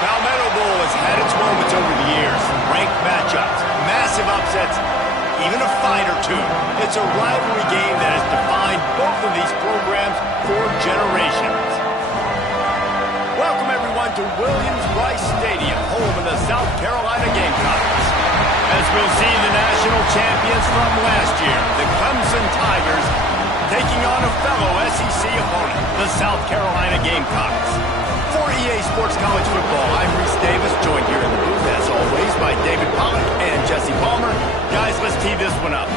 Palmetto Bowl has had its moments over the years. Ranked matchups, massive upsets, even a fight or two. It's a rivalry game that has defined both of these programs for generations. Welcome, everyone, to Williams-Brice Stadium, home of the South Carolina Gamecocks. As we'll see the national champions from last year, the Clemson Tigers, taking on a fellow SEC opponent, the South Carolina Gamecocks. For EA Sports College Football, I'm Reese Davis, joined here in the booth, as always, by David Pollack and Jesse Palmer. Guys, let's tee this one up.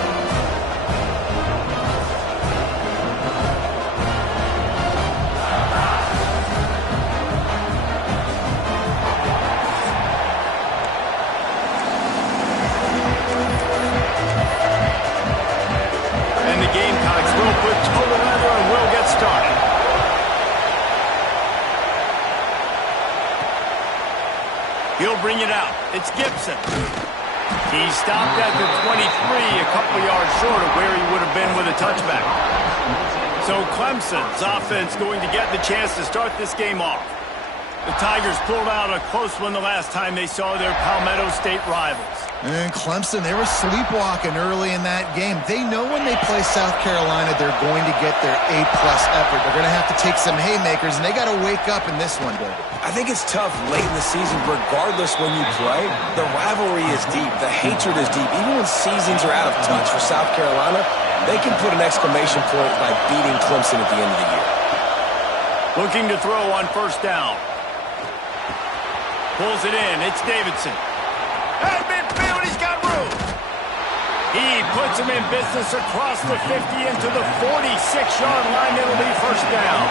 And the Gamecocks will put total leather and will get started. He'll bring it out. It's Gibson. He stopped at the 23, a couple yards short of where he would have been with a touchback. So Clemson's offense going to get the chance to start this game off. The Tigers pulled out a close one the last time they saw their Palmetto State rivals. And Clemson, they were sleepwalking early in that game. They know when they play South Carolina, they're going to get their A-plus effort. They're going to have to take some haymakers, and they got to wake up in this one, David. I think it's tough late in the season, regardless when you play. The rivalry is deep. The hatred is deep. Even when seasons are out of touch for South Carolina, they can put an exclamation point by beating Clemson at the end of the year. Looking to throw on first down. Pulls it in. It's Davidson. At midfield, he's got room. He puts him in business across the 50 into the 46-yard line. It'll be first down.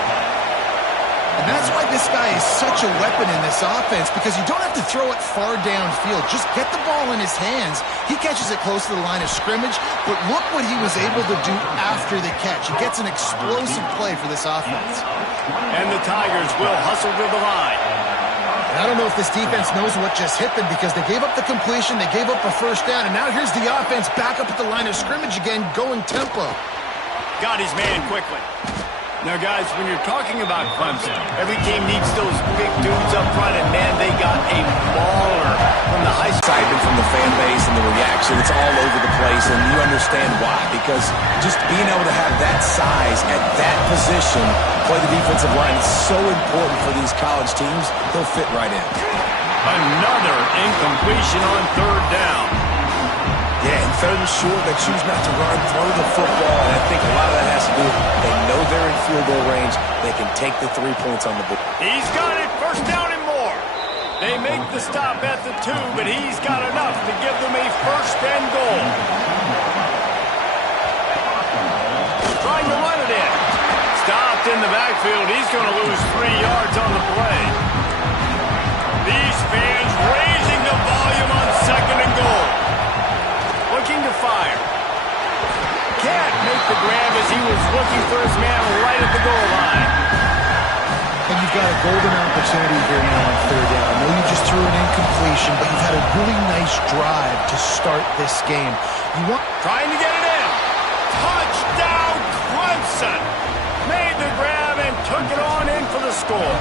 And that's why this guy is such a weapon in this offense, because you don't have to throw it far downfield. Just get the ball in his hands. He catches it close to the line of scrimmage, but look what he was able to do after the catch. He gets an explosive play for this offense. And the Tigers will hustle to the line. And I don't know if this defense knows what just hit them, because they gave up the completion, they gave up a first down, and now here's the offense back up at the line of scrimmage again, going tempo. Got his man quickly. Now, guys, when you're talking about Clemson, every team needs those big dudes up front, and, man, they got a baller from the high school. Excitement from the fan base and the reaction, it's all over the place, and you understand why. Because just being able to have that size at that position, play the defensive line, is so important for these college teams. They'll fit right in. Another incompletion on third down. Yeah, and third and short, they choose not to run, throw the football, and I think a lot of that has to do with they know they're in field goal range. They can take the 3 points on the board. He's got it, first down and more. They make the stop at the 2, but he's got enough to give them a first and goal. Trying to run it in. Stopped in the backfield. He's going to lose 3 yards on the play. These fans raising the volume on second and goal. Looking to fire. Can't make the grab as he was looking for his man right at the goal line. And you've got a golden opportunity here now on third down. I know you just threw an incompletion, but you've had a really nice drive to start this game. Trying to get it in. Touchdown, Clemson. Made the grab and took it on in for the score.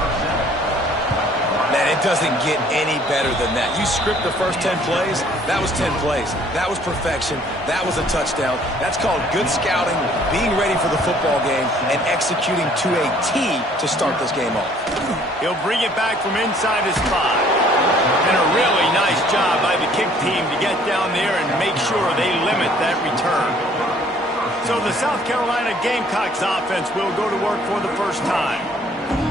Man, it doesn't get any better than that. You script the first 10 plays, that was 10 plays. That was perfection. That was a touchdown. That's called good scouting, being ready for the football game, and executing to a T to start this game off. He'll bring it back from inside his 5. And a really nice job by the kick team to get down there and make sure they limit that return. So the South Carolina Gamecocks offense will go to work for the first time.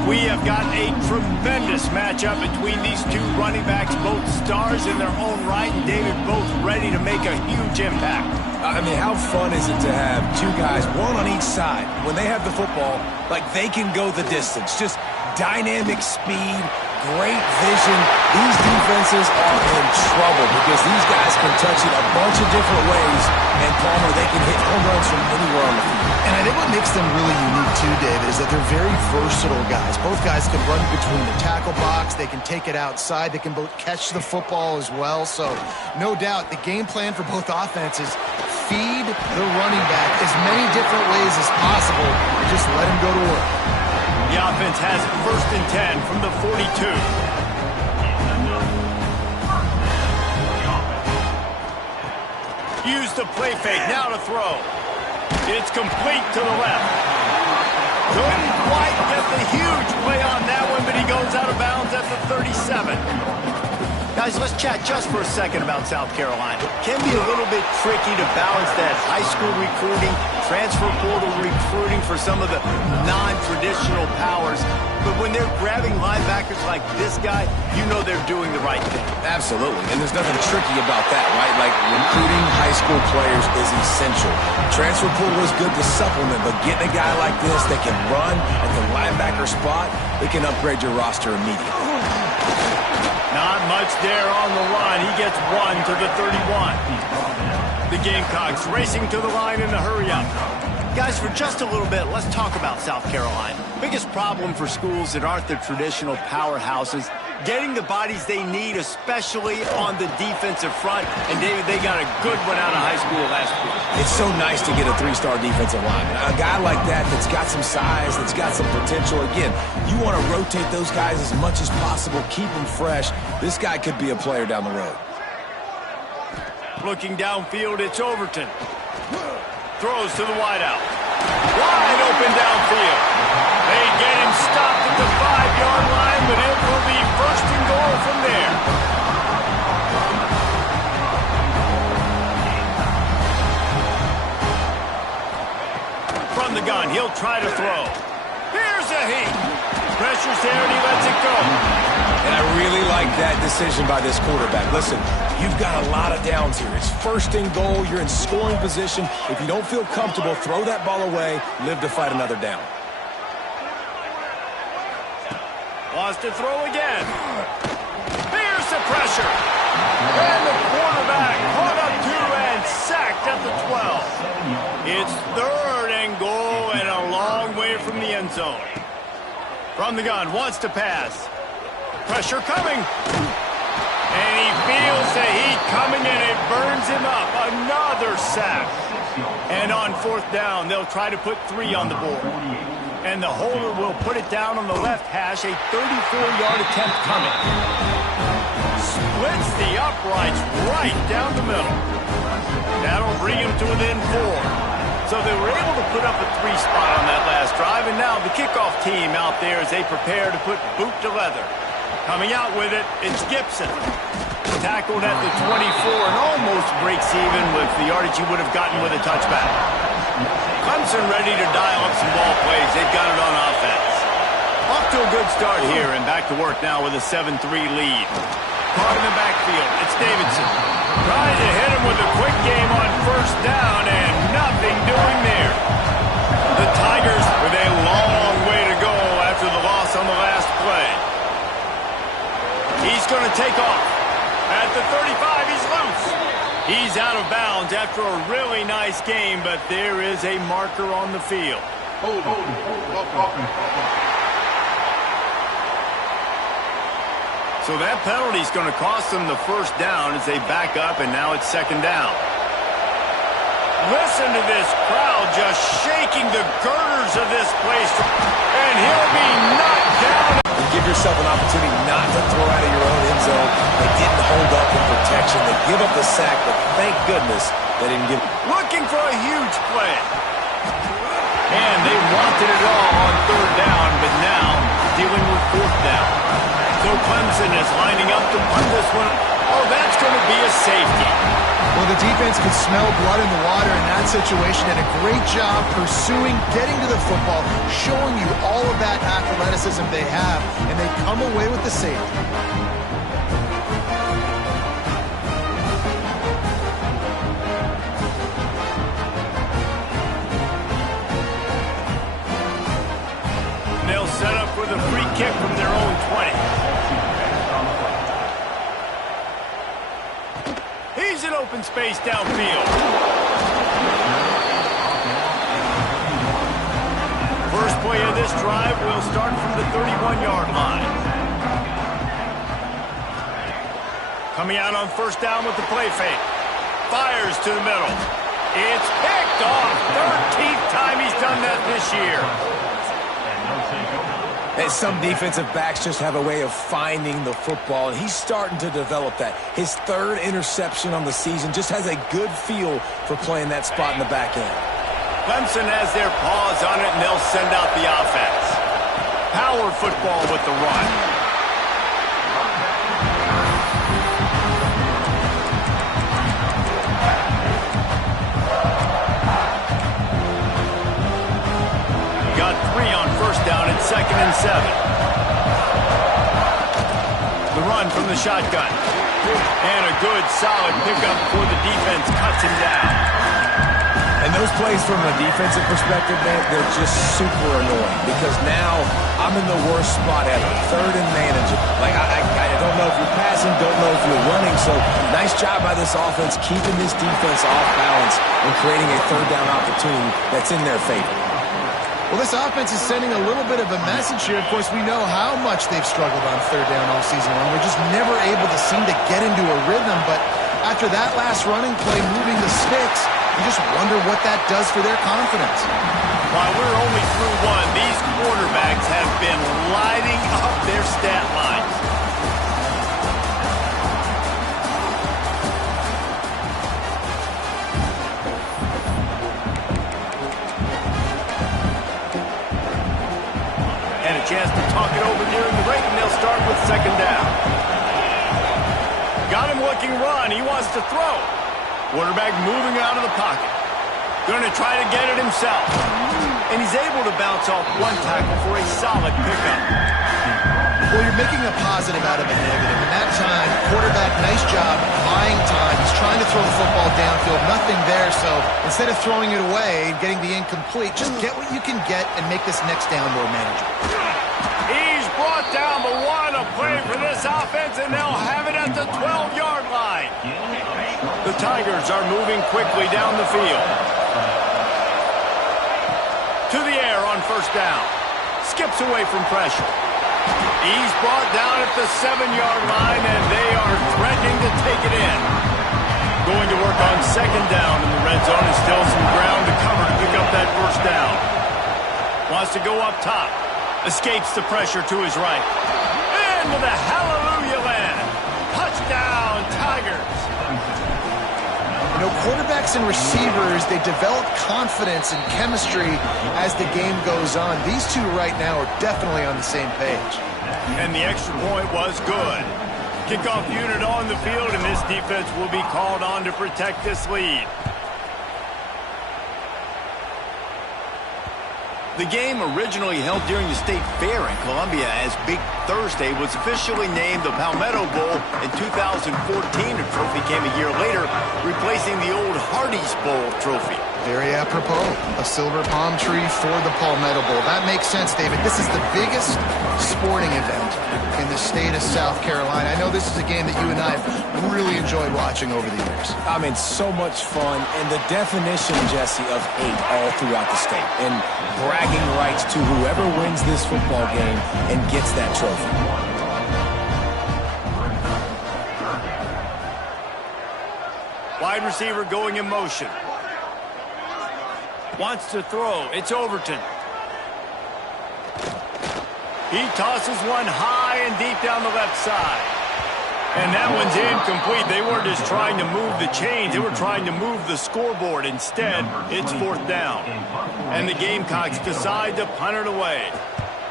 We have got a tremendous matchup between these two running backs, both stars in their own right, and David, both ready to make a huge impact. I mean, how fun is it to have two guys, one on each side, when they have the football, like they can go the distance. Just dynamic speed, great vision. These defenses are in trouble because these guys can touch it a bunch of different ways, and Palmer, they can hit home runs from anywhere on the field. And I think what makes them really unique too, David, is that they're very versatile guys. Both guys can run between the tackle box. They can take it outside. They can both catch the football as well. So no doubt the game plan for both offenses, feed the running back as many different ways as possible and just let him go to work. The offense has it 1st and 10 from the 42. used the play fake. Now to throw. It's complete to the left. Couldn't quite get the huge play on that one, but he goes out of bounds at the 37. Guys, let's chat just for a second about South Carolina. It can be a little bit tricky to balance that high school recruiting, transfer portal recruiting for some of the non-traditional powers. But when they're grabbing linebackers like this guy, you know they're doing the right thing. Absolutely, and there's nothing tricky about that, right? Like, recruiting high school players is essential. Transfer portal is good to supplement, but getting a guy like this that can run at the linebacker spot, it can upgrade your roster immediately. Not much there on the line. He gets one to the 31. The Gamecocks racing to the line in a hurry-up. Guys, for just a little bit, let's talk about South Carolina. Biggest problem for schools that aren't the traditional powerhouses, getting the bodies they need, especially on the defensive front. And, David, they got a good one out of high school last week. It's so nice to get a three-star defensive lineman. A guy like that that's got some size, that's got some potential. Again, you want to rotate those guys as much as possible, keep them fresh. This guy could be a player down the road. Looking downfield, it's Overton. Throws to the wideout. Wide open downfield. They get him stopped at the 5-yard line, but it will be first and goal from there. From the gun, he'll try to throw. Here's a heat. Pressure's there, and he lets it go. And I really like that decision by this quarterback. Listen, you've got a lot of downs here. It's first and goal. You're in scoring position. If you don't feel comfortable, throw that ball away. Live to fight another down. Wants to throw again. Here's the pressure. And the quarterback caught up to and sacked at the 12. It's third and goal and a long way from the end zone. From the gun, wants to pass. Pressure coming. And he feels the heat coming and it burns him up. Another sack. And on fourth down, they'll try to put 3 on the board. And the holder will put it down on the left hash, a 34-yard attempt coming. Splits the uprights right down the middle. That'll bring him to within 4. So they were able to put up a 3 spot on that last drive, and now the kickoff team out there as they prepare to put boot to leather. Coming out with it, it's Gibson. Tackled at the 24 and almost breaks even with the yardage he would have gotten with a touchback. Clemson ready to dial up some ball plays. They've got it on offense. Off to a good start here and back to work now with a 7-3 lead. Caught in the backfield. It's Davidson. Trying to hit him with a quick game on first down and nothing doing there. The Tigers with a long way to go after the loss on the last play. He's going to take off. At the 35, he's loose. He's out of bounds after a really nice game, but there is a marker on the field. So that penalty is going to cost them the first down as they back up, and now it's second down. Listen to this crowd just shaking the girders of this place, and he'll be knocked down. Give yourself an opportunity not to throw out of your own end zone. They didn't hold up in protection. They give up the sack, but thank goodness they didn't give. Looking for a huge play. And they wanted it all on third down, but now dealing with fourth down. So Clemson is lining up to punt this one. Oh, that's going to be a safety. Well, the defense could smell blood in the water in that situation, and a great job pursuing, getting to the football, showing you all of that athleticism they have, and they come away with the safety. And they'll set up with a free kick from their own 20. He's in open space downfield. First play of this drive will start from the 31-yard line. Coming out on first down with the play fake. Fires to the middle. It's picked off. 13th time he's done that this year. And some defensive backs just have a way of finding the football, and he's starting to develop that. His third interception on the season, just has a good feel for playing that spot in the back end. Clemson has their paws on it, and they'll send out the offense. Power football with the run. Got 3 on first down and 2nd and 7. The run from the shotgun. And a good, solid pickup before the defense cuts him down. And those plays from a defensive perspective, man, they're just super annoying because now I'm in the worst spot ever. 3rd and manageable. Like, I don't know if you're passing, don't know if you're running. So nice job by this offense keeping this defense off balance and creating a 3rd down opportunity that's in their favor. Well, this offense is sending a little bit of a message here. Of course, we know how much they've struggled on 3rd down all season long. We're just never able to seem to get into a rhythm. But after that last running play, moving the sticks, you just wonder what that does for their confidence. While we're only through 1, these quarterbacks have been lighting up their stat lines. Chance to talk it over during the break, and they'll start with 2nd down. Got him looking run. He wants to throw. Quarterback moving out of the pocket. Going to try to get it himself. And he's able to bounce off 1 tackle for a solid pickup. Well, you're making a positive out of a negative. And that time, quarterback, nice job, buying time. He's trying to throw the football downfield. Nothing there, so instead of throwing it away and getting the incomplete, just get what you can get and make this next down more manageable. He's brought down, but what a play for this offense, and they'll have it at the 12-yard line. The Tigers are moving quickly down the field. To the air on 1st down. Skips away from pressure. He's brought down at the 7-yard line, and they are threatening to take it in. Going to work on 2nd down in the red zone, and still some ground to cover to pick up that 1st down. Wants to go up top. Escapes the pressure to his right. And with a hallelujah land. Touchdown, Tigers. You know, quarterbacks and receivers, they develop confidence and chemistry as the game goes on. These two right now are definitely on the same page. And the extra point was good. Kickoff unit on the field, and this defense will be called on to protect this lead. The game originally held during the State Fair in Columbia as Big Thursday was officially named the Palmetto Bowl in 2014. The trophy came a year later, replacing the old Hardee's Bowl trophy. Very apropos, a silver palm tree for the Palmetto Bowl. That makes sense, David. This is the biggest sporting event in the state of South Carolina. I know this is a game that you and I have really enjoyed watching over the years. I mean, so much fun, and the definition, Jesse, of hate all throughout the state. And bragging rights to whoever wins this football game and gets that trophy. Wide receiver going in motion. Wants to throw. It's Overton. He tosses one high and deep down the left side. And that one's incomplete. They weren't just trying to move the chains. They were trying to move the scoreboard. Instead, it's 4th down. And the Gamecocks decide to punt it away.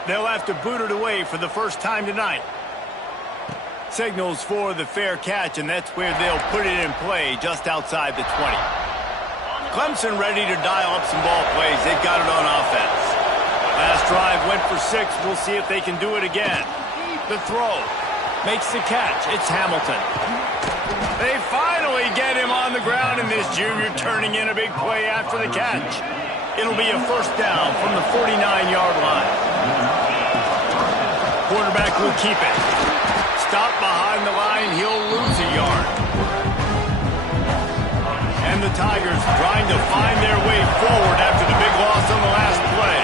They'll have to boot it away for the first time tonight. Signals for the fair catch, and that's where they'll put it in play just outside the 20. Clemson ready to dial up some ball plays. They've got it on offense. Last drive went for 6. We'll see if they can do it again. The throw. Makes the catch. It's Hamilton. They finally get him on the ground, and this junior turning in a big play after the catch. It'll be a 1st down from the 49-yard line. Quarterback will keep it. Stop behind the line. He'll lose a yard. And the Tigers trying to find their way forward after the big loss on the last play.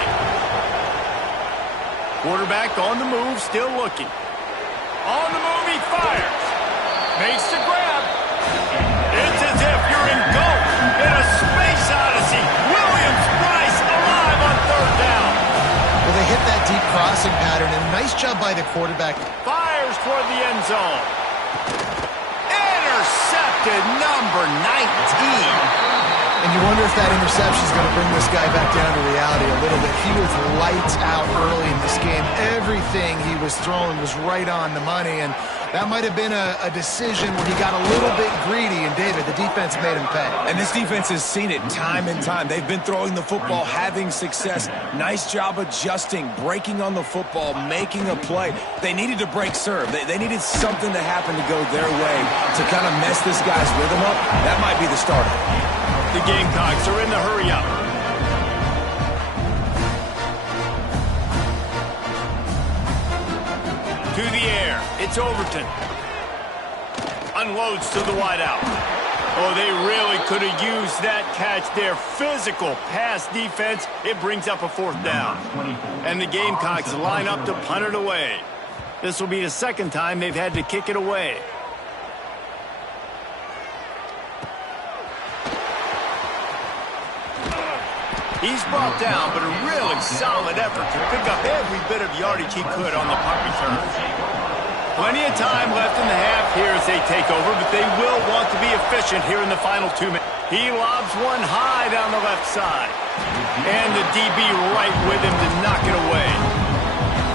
Quarterback on the move, still looking. On the move, he fires. Makes the grab. It's as if you're engulfed in a space odyssey. Williams-Brice alive on 3rd down. Well, they hit that deep crossing pattern, and nice job by the quarterback. Fires toward the end zone. Intercepted, number 19. And you wonder if that interception is going to bring this guy back down to reality a little bit. He was lights out early in this game. Everything he was throwing was right on the money, and that might have been a decision where he got a little bit greedy, and David, the defense made him pay. And this defense has seen it time and time. They've been throwing the football, having success. Nice job adjusting, breaking on the football, making a play. They needed to break serve. They needed something to happen to go their way to kind of mess this guy's rhythm up. That might be the start of it. The Gamecocks are in the hurry-up. To the air. It's Overton. Unloads to the wideout. Oh, they really could have used that catch there. Physical pass defense. It brings up a 4th down. And the Gamecocks line up to punt it away. This will be the second time they've had to kick it away. He's brought down, but a really solid effort to pick up every bit of yardage he could on the punt return. Plenty of time left in the half here as they take over, but they will want to be efficient here in the final 2 minutes. He lobs one high down the left side. And the DB right with him to knock it away.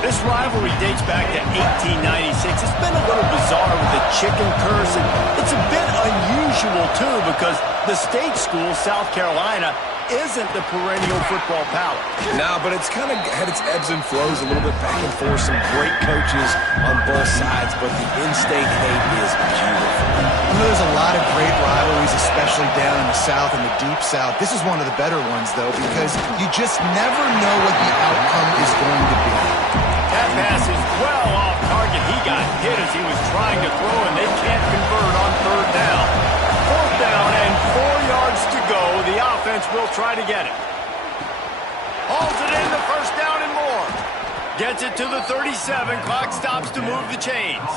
This rivalry dates back to 1896. It's been a little bizarre with the chicken curse, and it's a bit unusual, too, because the state school, South Carolina, isn't the perennial football power. No, but it's kind of had its ebbs and flows a little bit back and forth. Some great coaches on both sides, but the in-state hate is beautiful. I know there's a lot of great rivalries, especially down in the South and the Deep South. This is one of the better ones, though, because you just never know what the outcome is going to be. That pass is well off target. He got hit as he was trying to throw, and they can't convert on 3rd down. 4th down and 4 yards to go. The offense will try to get it. Hauls it in, the 1st down and more. Gets it to the 37. Clock stops to move the chains.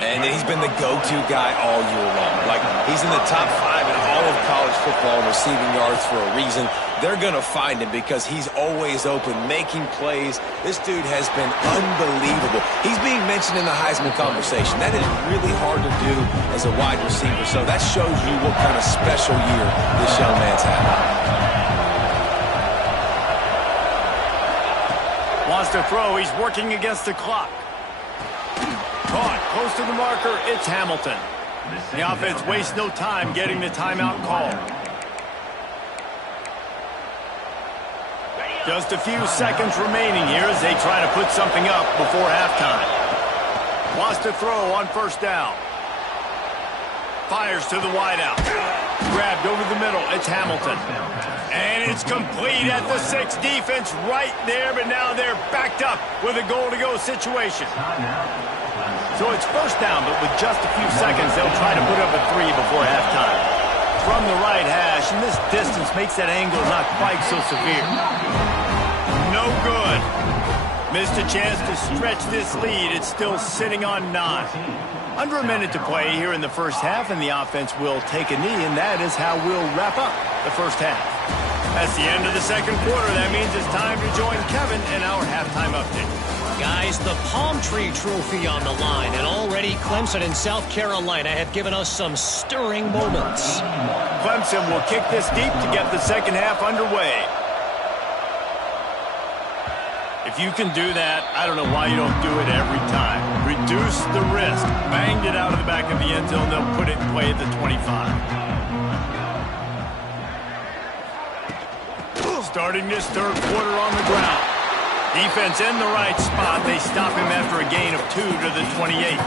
And he's been the go-to guy all year long. Like, he's in the top 5 in all of college football in receiving yards for a reason. They're going to find him because he's always open, making plays. This dude has been unbelievable. He's being mentioned in the Heisman conversation. That is really hard to do as a wide receiver. So that shows you what kind of special year this young man's having. Wants to throw. He's working against the clock. Caught close to the marker. It's Hamilton. The offense wastes no time getting the timeout call. Just a few seconds remaining here as they try to put something up before halftime. Wants to throw on 1st down. Fires to the wideout. Grabbed over the middle. It's Hamilton. And it's complete at the 6. Defense right there, but now they're backed up with a goal-to-go situation. So it's 1st down, but with just a few seconds, they'll try to put up a 3 before halftime. From the right hash, and this distance makes that angle not quite so severe. No good. Missed a chance to stretch this lead. It's still sitting on 9. Under a minute to play here in the 1st half, and the offense will take a knee, and that is how we'll wrap up the 1st half. That's the end of the 2nd quarter. That means it's time to join Kevin in our halftime update. Guys, the Palm Tree Trophy on the line, and already Clemson and South Carolina have given us some stirring moments. Clemson will kick this deep to get the 2nd half underway. If you can do that, I don't know why you don't do it every time. Reduce the risk. Banged it out of the back of the end zone. They'll put it in play at the 25. Starting this 3rd quarter on the ground. Defense in the right spot. They stop him after a gain of 2 to the 28.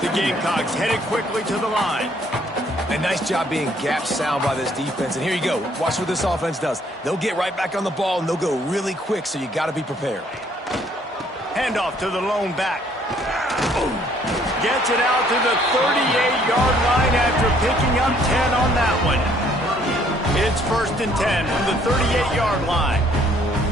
The Gamecocks headed quickly to the line. A nice job being gap sound by this defense. And here you go. Watch what this offense does. They'll get right back on the ball, and they'll go really quick, so you got to be prepared. Handoff to the lone back. Gets it out to the 38-yard line after picking up 10 on that one. It's 1st and 10 from the 38-yard line.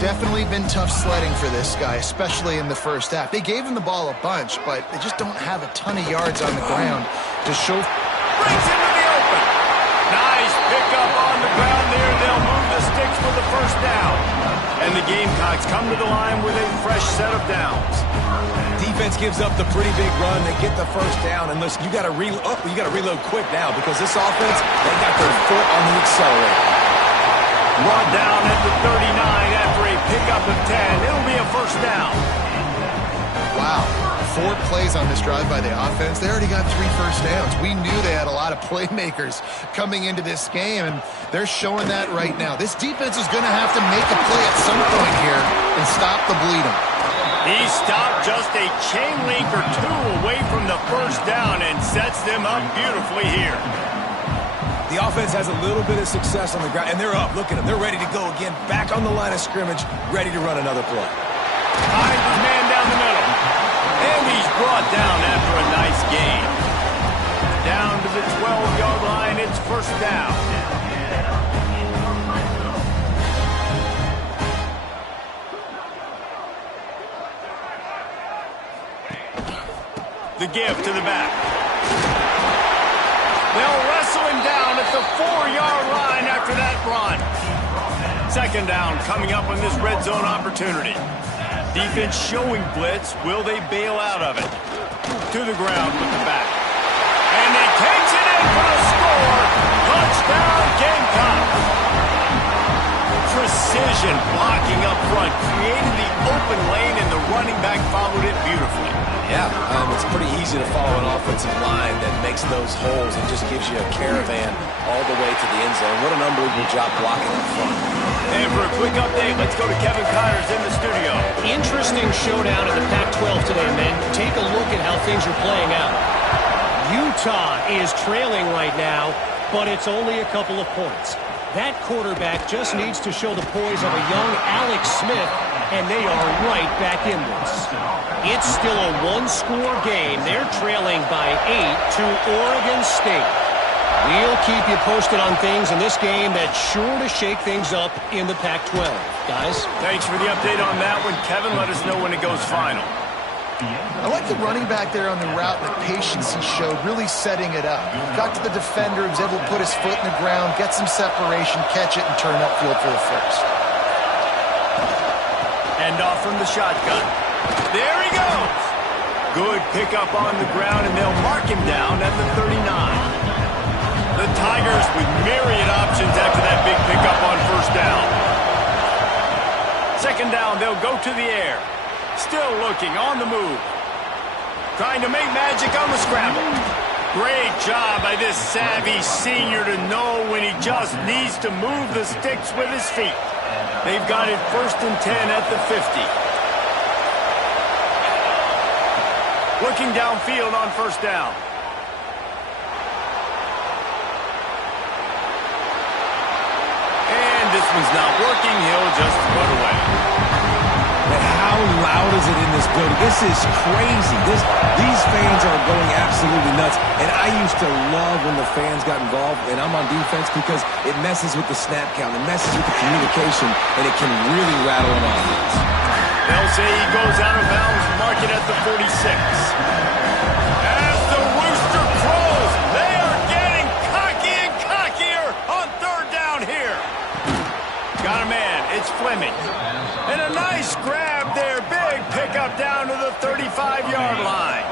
Definitely been tough sledding for this guy, especially in the 1st half. They gave him the ball a bunch, but they just don't have a ton of yards on the ground to show. Brings him to the open. Nice pickup on the ground there. They'll move the sticks for the 1st down. And the Gamecocks come to the line with a fresh set of downs. Defense gives up the pretty big run. They get the first down. And listen, you got to reload quick now because this offense, they got their foot on the accelerator. Brought down at the 39 after a pickup of 10. It'll be a first down. Wow. 4 plays on this drive by the offense. They already got 3 first downs. We knew they had a lot of playmakers coming into this game, and they're showing that right now. This defense is going to have to make a play at some point here and stop the bleeding. He stopped just a chain link or 2 away from the first down and sets them up beautifully here. The offense has a little bit of success on the ground, and they're up. Look at them. They're ready to go again. Back on the line of scrimmage, ready to run another play. Finds his man down the middle. And he's brought down after a nice gain. Down to the 12-yard line, it's first down. The give to the back. They'll wrestle him down at the 4-yard line after that run. Second down coming up on this red zone opportunity. Defense showing blitz. Will they bail out of it? To the ground with the back. And he takes it in for the score. Touchdown, Gamecocks. Precision blocking up front. Created the open lane, and the running back followed it beautifully. Yeah, it's pretty easy to follow an offensive line that makes those holes and just gives you a caravan all the way to the end zone. What an unbelievable job blocking up front. And for a quick update, let's go to Kevin Connors in the studio. Interesting showdown in the Pac-12 today, men. Take a look at how things are playing out. Utah is trailing right now, but it's only a couple of points. That quarterback just needs to show the poise of a young Alex Smith, and they are right back in this. It's still a 1-score game. They're trailing by 8 to Oregon State. We'll keep you posted on things in this game that's sure to shake things up in the Pac-12. Guys? Thanks for the update on that one, Kevin. Let us know when it goes final. I like the running back there on the route and the patience he showed, really setting it up. Got to the defender, was able to put his foot in the ground, get some separation, catch it, and turn upfield for the first. End off from the shotgun. There he goes. Good pickup on the ground, and they'll mark him down at the 39. The Tigers with myriad options after that big pickup on first down. Second down, they'll go to the air. Still looking, on the move. Trying to make magic on the scramble. Great job by this savvy senior to know when he just needs to move the sticks with his feet. They've got it 1st and 10 at the 50. Looking downfield on first down. And this one's not working. He'll just run away. But how loud is it in this building? This is crazy. These fans are going absolutely nuts. And I used to love when the fans got involved, and I'm on defense, because it messes with the snap count. It messes with the communication, and it can really rattle an offense. They'll say he goes out of bounds, mark it at the 46. As the rooster crows, they are getting cocky and cockier on third down here. Got a man, it's Fleming. And a nice grab there, big pickup down to the 35-yard line.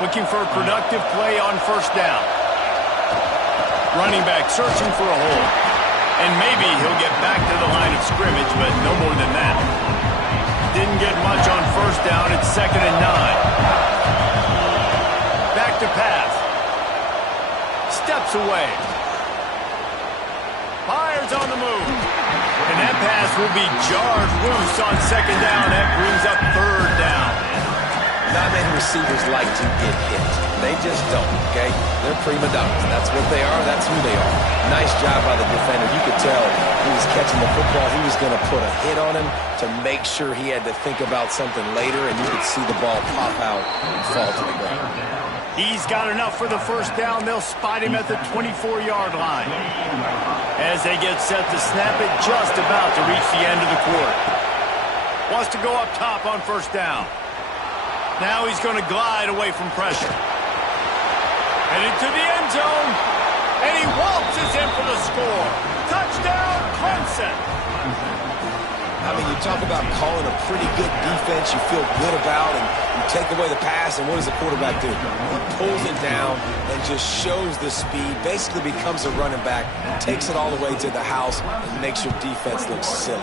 Looking for a productive play on first down. Running back searching for a hole. And maybe he'll get back to the line of scrimmage, but no more than that. Didn't get much on first down. It's 2nd and 9. Back to pass. Steps away. Fires on the move. And that pass will be jarred loose on second down. That brings up third down. Not many receivers like to get hit. They just don't, okay? They're prima donnas. That's what they are. That's who they are. Nice job by the defender. You could tell he was catching the football. He was going to put a hit on him to make sure he had to think about something later, and you could see the ball pop out and fall to the ground. He's got enough for the first down. They'll spot him at the 24-yard line. As they get set to snap it, just about to reach the end of the quarter. Wants to go up top on first down. Now he's going to glide away from pressure. Headed to the end zone. And he waltzes in for the score. Touchdown, Clemson. I mean, you talk about calling a pretty good defense you feel good about, and you take away the pass, and what does the quarterback do? He pulls it down and just shows the speed, basically becomes a running back, takes it all the way to the house, and makes your defense look silly.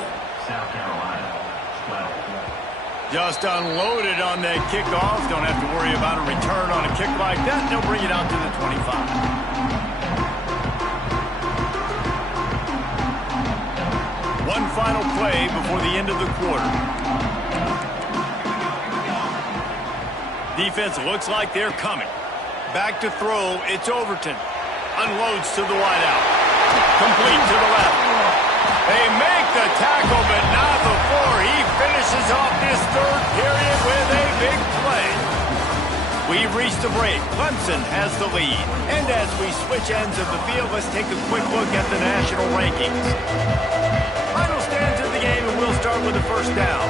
Just unloaded on that kickoff. Don't have to worry about a return on a kick like that. They'll bring it out to the 25. One final play before the end of the quarter. Defense looks like they're coming. Back to throw, it's Overton. Unloads to the wideout. Complete to the left. They make the tackle, but not before he finishes off this third period with a big play. We've reached a break. Clemson has the lead. And as we switch ends of the field, let's take a quick look at the national rankings. Final stands of the game, and we'll start with the first down.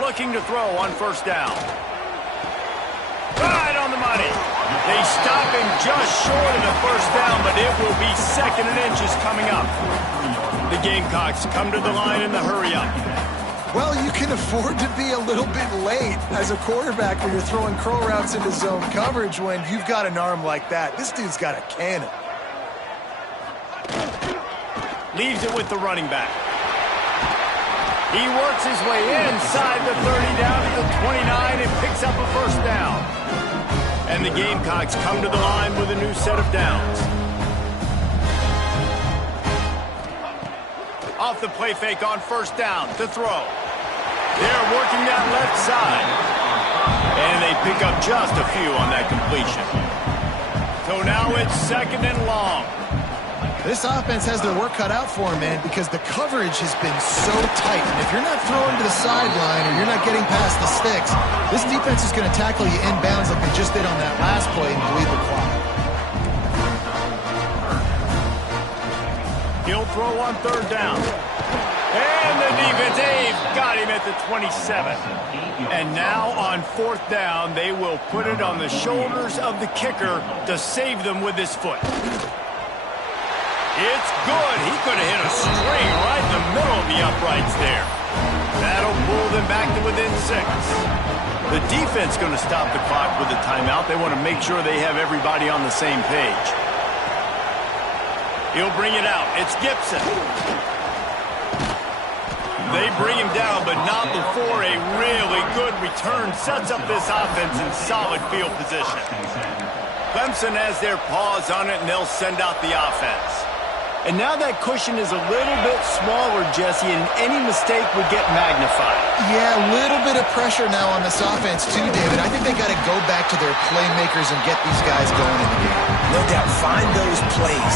Looking to throw on first down. Right on the money. They stop him just short of the first down, but it will be 2nd and inches coming up. The Gamecocks come to the line in the hurry-up. Well, you can afford to be a little bit late as a quarterback when you're throwing crow routes into zone coverage when you've got an arm like that. This dude's got a cannon. Leaves it with the running back. He works his way inside the 30 down to the 29 and picks up a first down. And the Gamecocks come to the line with a new set of downs. Off the play fake on first down to throw. They're working that left side. And they pick up just a few on that completion. So now it's 2nd and long. This offense has their work cut out for them, man, because the coverage has been so tight. And if you're not throwing to the sideline or you're not getting past the sticks, this defense is going to tackle you inbounds like they just did on that last play and bleed the clock. He'll throw on third down. And the defense, they've got him at the 27. And now on 4th down, they will put it on the shoulders of the kicker to save them with his foot. It's good. He could have hit a string right in the middle of the uprights there. That'll pull them back to within 6. The defense going to stop the clock with a timeout. They want to make sure they have everybody on the same page. He'll bring it out. It's Gibson. They bring him down, but not before a really good return sets up this offense in solid field position. Clemson has their paws on it, and they'll send out the offense. And now that cushion is a little bit smaller, Jesse, and any mistake would get magnified. Yeah, a little bit of pressure now on this offense too, David. I think they got to go back to their playmakers and get these guys going in the game. No doubt. Find those plays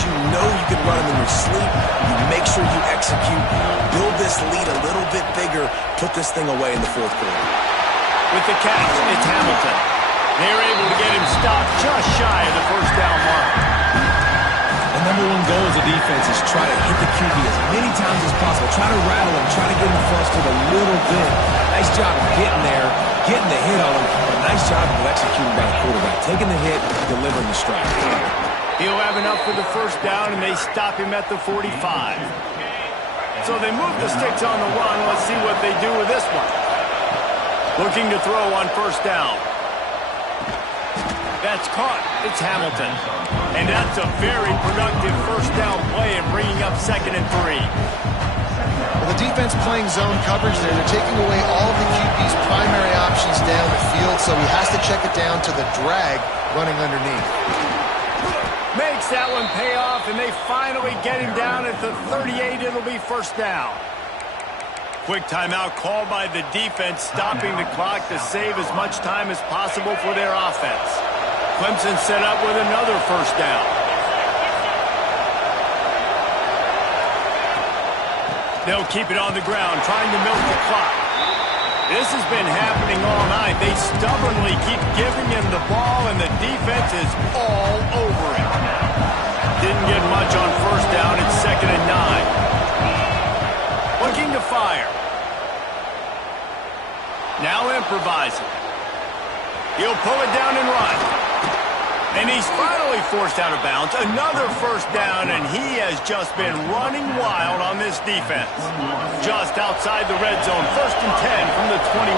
you know you can run them in your sleep. You make sure you execute. Build this lead a little bit bigger. Put this thing away in the 4th quarter. With the catch, it's Hamilton. They're able to get him stopped just shy of the first down mark. The number one goal as a defense is try to hit the QB as many times as possible. Try to rattle him. Try to get him frustrated a little bit. Nice job of getting there, getting the hit on him. But nice job of executing by the quarterback. Taking the hit, delivering the strike. He'll have enough for the first down, and they stop him at the 45. So they move the sticks on the run. Let's see what they do with this one. Looking to throw on first down. That's caught. It's Hamilton. And that's a very productive first down play and bringing up 2nd and 3. Well, the defense playing zone coverage there. They're taking away all of the QB's primary options down the field, so he has to check it down to the drag running underneath. Makes that one pay off, and they finally get him down at the 38. It'll be first down. Quick timeout called by the defense, stopping the clock to save as much time as possible for their offense. Clemson set up with another first down. They'll keep it on the ground, trying to milk the clock. This has been happening all night. They stubbornly keep giving him the ball, and the defense is all over him. Didn't get much on first down. It's 2nd and 9. Looking to fire. Now improvising. He'll pull it down and run. And he's finally forced out of bounds. Another first down, and he has just been running wild on this defense. Just outside the red zone, 1st and 10 from the 21.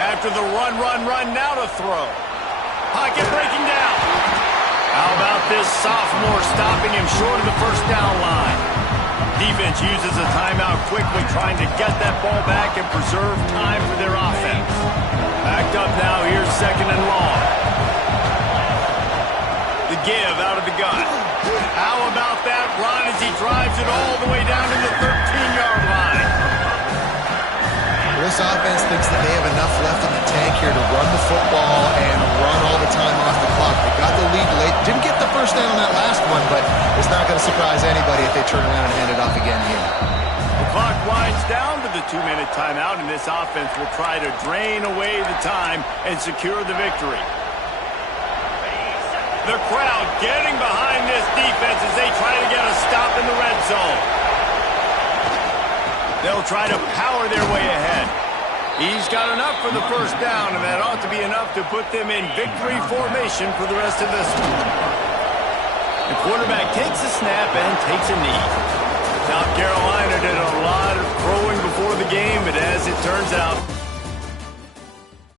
After the run, now to throw. Pocket breaking down. How about this sophomore stopping him short of the first down line? Defense uses a timeout quickly, trying to get that ball back and preserve time for their offense. Backed up now, here's 2nd and long. The give out of the gun. How about that run as he drives it all the way down to the 13-yard line? This offense thinks that they have enough left in the tank here to run the football and run all the time off the clock. They got the lead late. Didn't get the first down on that last one, but it's not going to surprise anybody if they turn around and hand it off again here. The clock winds down to the 2-minute timeout, and this offense will try to drain away the time and secure the victory. The crowd getting behind this defense as they try to get a stop in the red zone. They'll try to power their way ahead. He's got enough for the first down, and that ought to be enough to put them in victory formation for the rest of this one. The quarterback takes a snap and takes a knee. South Carolina did a lot of throwing before the game, but as it turns out,